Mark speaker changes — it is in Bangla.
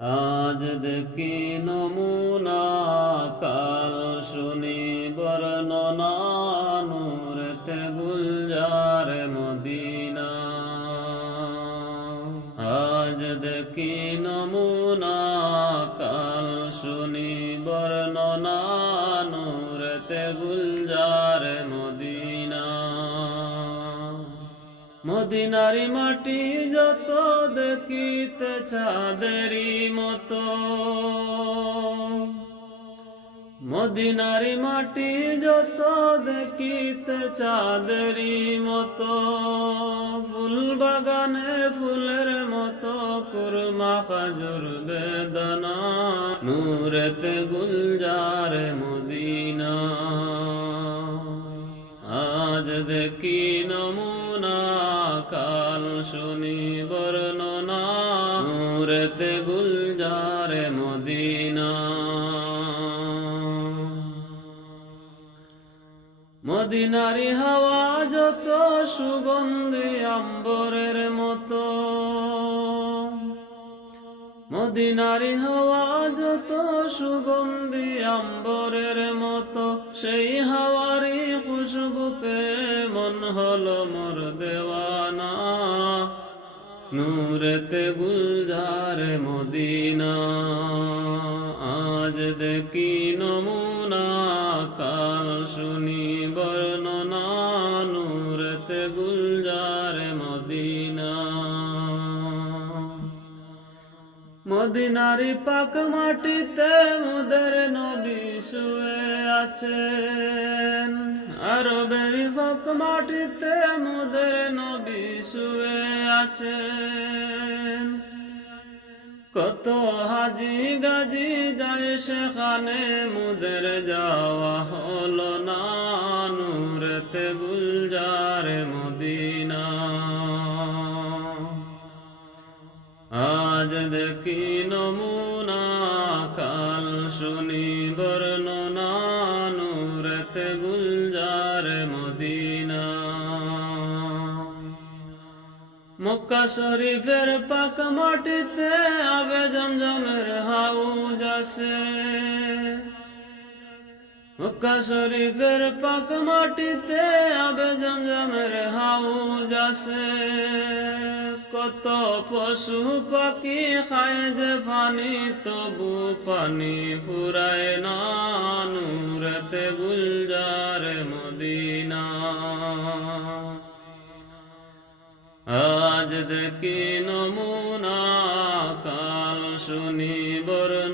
Speaker 1: আজ দেখি নমুনা কাল শুনি বর্ণনা নূরতে গুলজার মদিনা। আজ দেখি নমুনা কাল শুনি বর্ণনা নূরতে গুলজার মদিনা মদিনারি মাটি যত দেখিতে চাঁদেরি মতো। মদিনারি মাটি যত দেখিতে চাঁদেরি মতো। ফুল বাগানে ফুলের মতো কুরমা খাজুর বেদনা। নূরেতে গুলজারে মদিনা। দেখি নমুনা কাল শুনি বর্ণনা। নূরেতে গুলজারে মদিনা মদিনারি হাওয়া যত সুগন্ধি, আম্বরের মতো। মদিনারি হাওয়া যত সুগন্ধি, আম্বরের মতো। সেই হাওয়ারি খুশবু পে মন হলো মোর দেওয়ানা। নূরেতে গুলজারে মদিনা। আজ দেখি নমুনা, কাল শুনি বর্ণনা। নূরেতে গুলজারে মদিনা। মদিনারি পাক মাটিতে মুদের নবী শুয়ে আছেন। আরবের পাক মাটিতে মুদের নবী শুয়ে আছেন। কত হাজি গাজি যায় সেখানে মুদের যাওয়া হলো না, নূরেতে গুলজারে মদিনা। আজ দেখি নমুনা, কাল শুনি বর্ণনা মক্কা শরীফের পাক মাটিতে আবে জমজমের হাউজ আছে মক্কা শরীফের পাক মাটিতে আবে জমজমের হাউজ আছে কত পশু পাখি খায় যে পানি তবু পানি ফুরায় না নূরতে গুলজার আজ দেখি নমুনা কাল শুনি বর্ণনা।